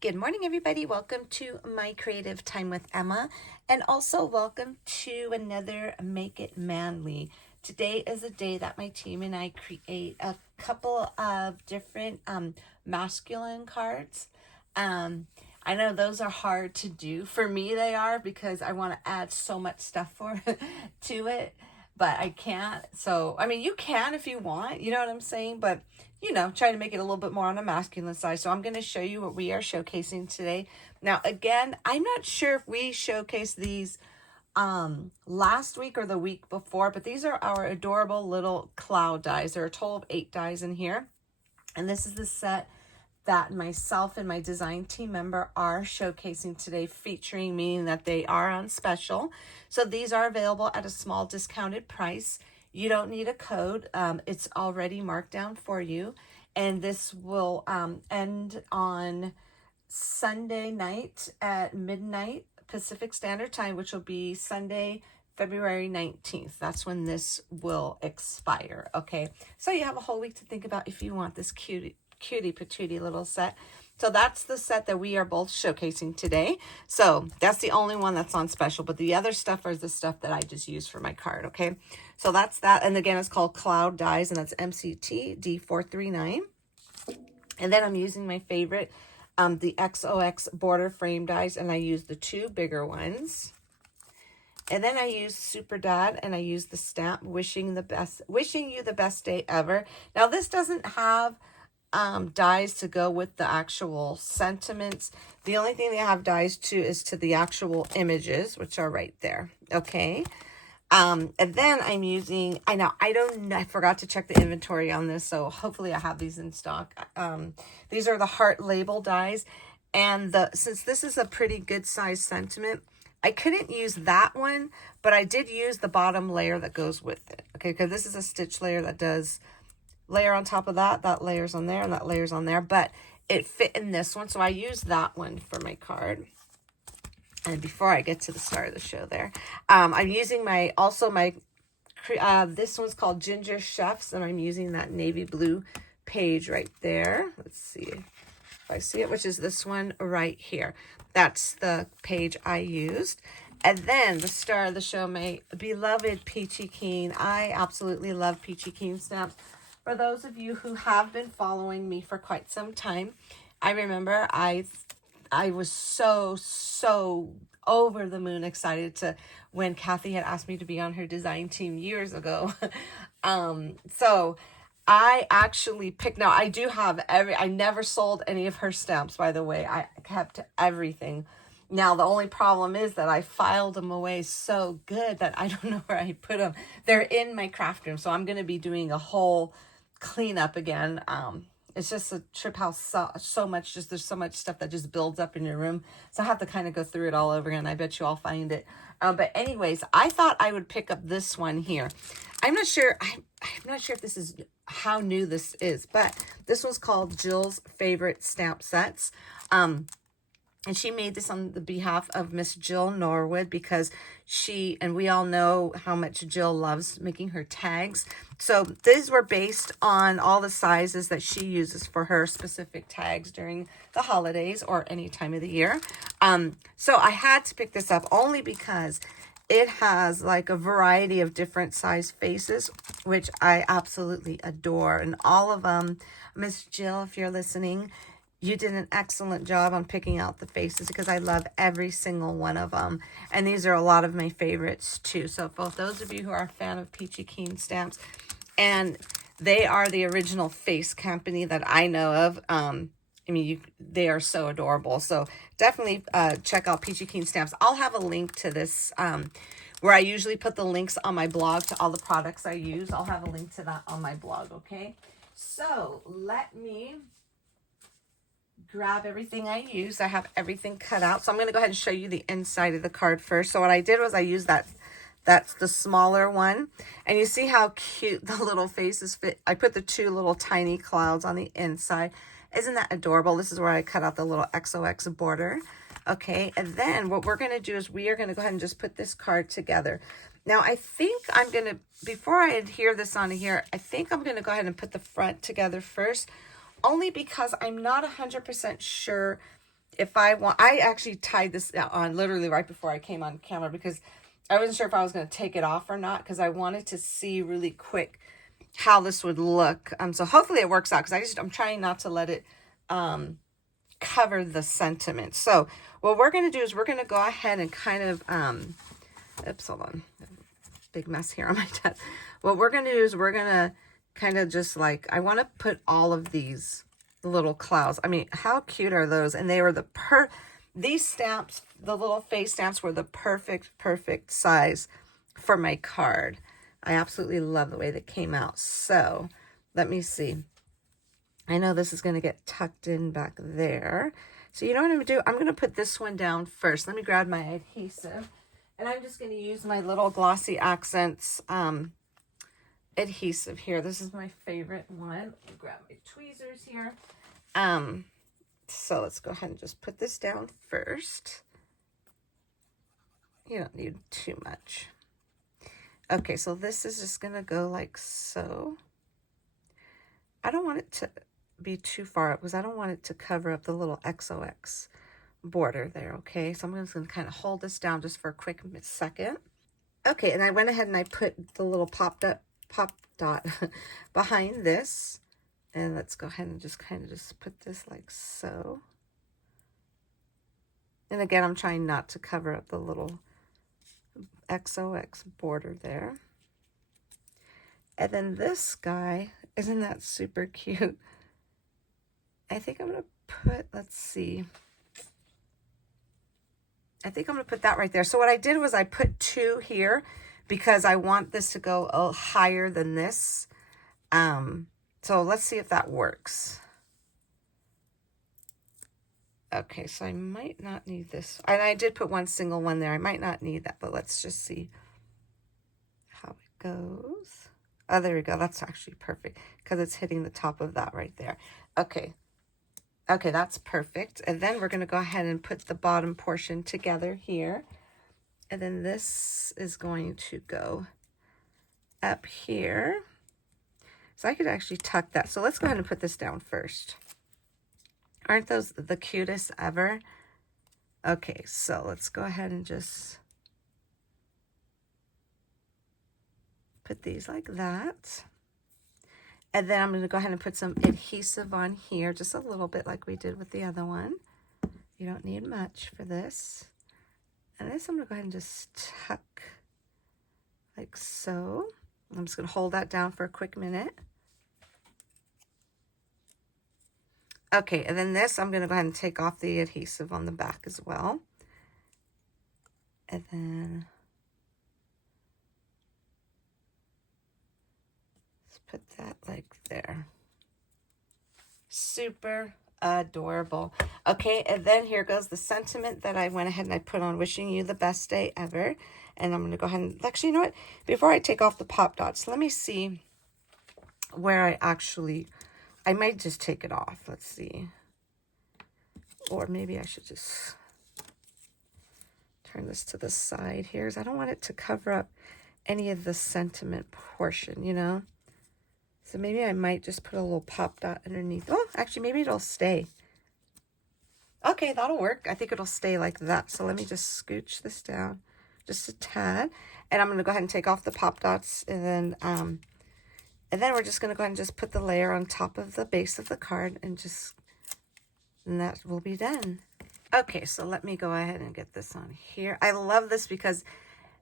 Good morning, everybody. Welcome to my creative time with Emma, and also welcome to another Make It Manly. Today is a day that my team and I create a couple of different masculine cards. I know those are hard to do. For me, they are because I want to add so much stuff to it, but I can't. So, I mean, you can if you want, you know what I'm saying? But try to make it a little bit more on the masculine side. So I'm going to show you what we are showcasing today. Now, again, I'm not sure if we showcased these last week or the week before, but these are our adorable little cloud dies. There are a total of 8 dies in here. And this is the set that myself and my design team member are showcasing today, featuring, meaning that they are on special. So these are available at a small discounted price. You don't need a code. It's already marked down for you. And this will end on Sunday night at midnight Pacific Standard Time, which will be Sunday, February 19th. That's when this will expire. Okay, so you have a whole week to think about if you want this cutie patootie little set. So that's the set that we are both showcasing today. So that's the only one that's on special, but the other stuff is the stuff that I just used for my card. Okay, so that's that. And again, it's called Cloud Dies, and that's MCT D439. And then I'm using my favorite, the XOX border frame dies, and I use the 2 bigger ones. And then I use Super Dad, and I use the stamp wishing you the best day ever. Now this doesn't have dies to go with the actual sentiments. The only thing they have dies to is to the actual images, which are right there. Okay. And then I'm using, I forgot to check the inventory on this, so hopefully I have these in stock. These are the heart label dies, and since this is a pretty good size sentiment, I couldn't use that one, but I did use the bottom layer that goes with it. Okay, because this is a stitch layer that does layer on top of that layers on there, and that layers on there, but it fit in this one, so I used that one for my card. And before I get to the start of the show there, I'm using this one's called Ginger Chefs, and I'm using that navy blue page right there. Let's see if I see it, which is this one right here. That's the page I used. And then the star of the show, my beloved Peachy Keen. I absolutely love Peachy Keen stamps. For those of you who have been following me for quite some time, I remember I was so over the moon excited when Kathy had asked me to be on her design team years ago. So I actually picked, now I do have I never sold any of her stamps, by the way. I kept everything. Now, the only problem is that I filed them away so good that I don't know where I put them. They're in my craft room, so I'm going to be doing a whole cleanup again. It's just a trip how so much, there's so much stuff that just builds up in your room. So I have to kind of go through it all over again. I bet you all find it. But anyways, I thought I would pick up this one here. I'm not sure if this is how new this is, but this was called Jill's Favorite Stamp Sets. And she made this on the behalf of Miss Jill Norwood, because and we all know how much Jill loves making her tags. So these were based on all the sizes that she uses for her specific tags during the holidays or any time of the year. So I had to pick this up only because it has like a variety of different size faces, which I absolutely adore. And all of them, Miss Jill, if you're listening, you did an excellent job on picking out the faces, because I love every single one of them. And these are a lot of my favorites too. So for those of you who are a fan of Peachy Keen stamps, and they are the original face company that I know of. They are so adorable. So definitely check out Peachy Keen stamps. I'll have a link to this where I usually put the links on my blog to all the products I use. I'll have a link to that on my blog, okay? So let me grab everything I use. I have everything cut out. So I'm going to go ahead and show you the inside of the card first. So what I did was I used that's the smaller one. And you see how cute the little faces fit. I put the 2 little tiny clouds on the inside. Isn't that adorable? This is where I cut out the little XOX border. Okay, and then what we're going to do is we are going to go ahead and just put this card together. Now, I think I'm going to, before I adhere this on here, I think I'm going to go ahead and put the front together first, only because I'm not 100% sure if I want, I actually tied this on literally right before I came on camera because I wasn't sure if I was going to take it off or not because I wanted to see really quick how this would look. So hopefully it works out because I'm trying not to let it cover the sentiment. So what we're going to do is we're going to go ahead and kind of, oops, hold on. Big mess here on my desk. What we're going to do is we're going to kind of just like, I want to put all of these little clouds. I mean, how cute are those? And they were these stamps, the little face stamps were the perfect size for my card. I absolutely love the way that came out. So let me see. I know this is going to get tucked in back there. So you know what I'm going to do? I'm going to put this one down first. Let me grab my adhesive. And I'm just going to use my little Glossy Accents adhesive here. This is my favorite one. Let me grab my tweezers here. So let's go ahead and just put this down first. You don't need too much. Okay, so this is just going to go like so. I don't want it to be too far up because I don't want it to cover up the little XOX border there, okay? So I'm just going to kind of hold this down just for a quick second. Okay, and I went ahead and I put the little pop dot behind this. And let's go ahead and just kind of just put this like so. And again, I'm trying not to cover up the little XOX border there. And then this guy, isn't that super cute? I think I'm going to put, let's see. I think I'm going to put that right there. So what I did was I put 2 here because I want this to go a little higher than this. So let's see if that works. Okay, so I might not need this. And I did put one single one there. I might not need that, but let's just see how it goes. Oh, there we go. That's actually perfect because it's hitting the top of that right there. Okay. Okay, that's perfect. And then we're going to go ahead and put the bottom portion together here. And then this is going to go up here. So I could actually tuck that. So let's go ahead and put this down first. Aren't those the cutest ever? Okay, so let's go ahead and just put these like that. And then I'm going to go ahead and put some adhesive on here, just a little bit like we did with the other one. You don't need much for this. And this I'm going to go ahead and just tuck like so. I'm just going to hold that down for a quick minute. Okay, and then this, I'm going to go ahead and take off the adhesive on the back as well. And then let's put that like there. Super adorable. Okay, and then here goes the sentiment that I went ahead and I put on, wishing you the best day ever. And I'm going to go ahead and, actually, you know what? Before I take off the pop dots, let me see where I might just take it off. Let's see. Or maybe I should just turn this to the side here, because I don't want it to cover up any of the sentiment portion, you know? So maybe I might just put a little pop dot underneath. Oh, actually, maybe it'll stay. Okay, that'll work. I think it'll stay like that. So let me just scooch this down just a tad. And I'm going to go ahead and take off the pop dots. And then we're just going to go ahead and just put the layer on top of the base of the card and that will be done. Okay, so let me go ahead and get this on here. I love this because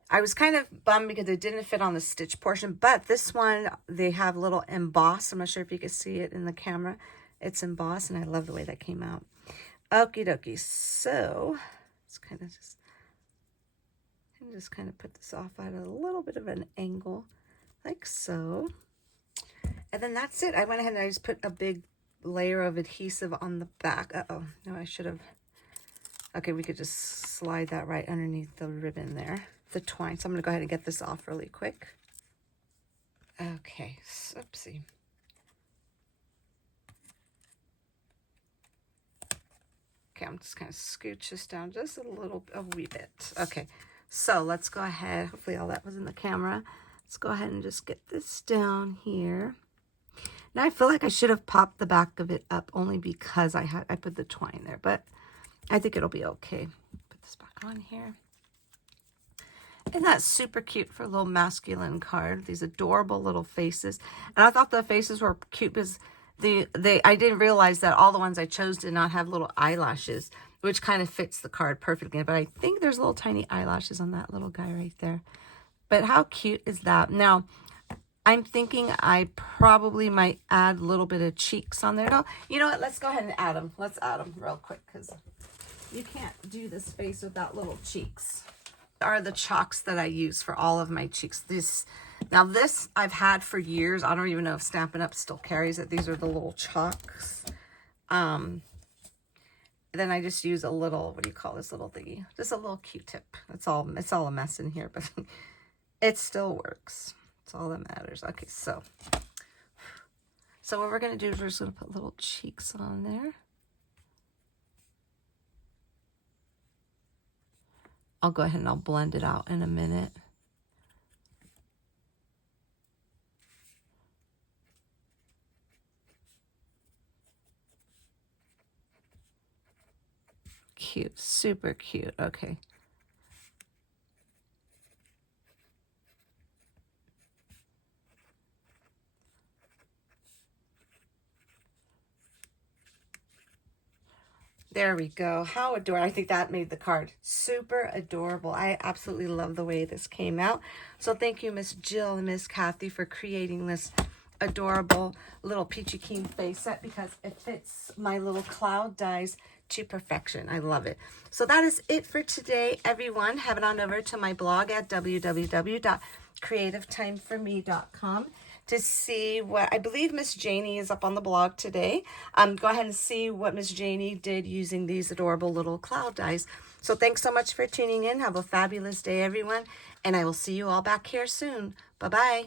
I was kind of bummed because it didn't fit on the stitch portion, but this one, they have a little emboss. I'm not sure if you can see it in the camera. It's embossed, and I love the way that came out. Okie dokie. So let's kind of just kind of put this off at a little bit of an angle, like so. And then that's it. I went ahead and I just put a big layer of adhesive on the back. Uh-oh. No, I should have. Okay, we could just slide that right underneath the ribbon there. The twine. So I'm going to go ahead and get this off really quick. Okay, oopsie. Okay, I'm just kind of scooch this down just a wee bit. Okay, so let's go ahead. Hopefully all that was in the camera. Let's go ahead and just get this down here. Now I feel like I should have popped the back of it up only because I put the twine there, but I think it'll be okay. Put this back on here. Isn't that super cute for a little masculine card? These adorable little faces. And I thought the faces were cute because I didn't realize that all the ones I chose did not have little eyelashes, which kind of fits the card perfectly. But I think there's little tiny eyelashes on that little guy right there. But how cute is that? Now, I'm thinking I probably might add a little bit of cheeks on there. No, you know what? Let's go ahead and add them. Let's add them real quick because you can't do this face without little cheeks. Are the chalks that I use for all of my cheeks. This I've had for years. I don't even know if Stampin' Up! Still carries it. These are the little chalks. Then I just use a little, what do you call this little thingy? Just a little Q-tip. It's all a mess in here, but it still works. It's all that matters. Okay, so what we're gonna do is we're just gonna put little cheeks on there. I'll go ahead and I'll blend it out in a minute. Cute, super cute. Okay. There we go. How adorable. I think that made the card super adorable. I absolutely love the way this came out. So thank you, Miss Jill and Miss Kathy, for creating this adorable little Peachy Keen face set because it fits my little cloud dies to perfection. I love it. So that is it for today, everyone. Head on over to my blog at www.creativeTimeForMe.com to see what, I believe Miss Janie is up on the blog today. Go ahead and see what Miss Janie did using these adorable little cloud dies. So thanks so much for tuning in. Have a fabulous day, everyone. And I will see you all back here soon. Bye-bye.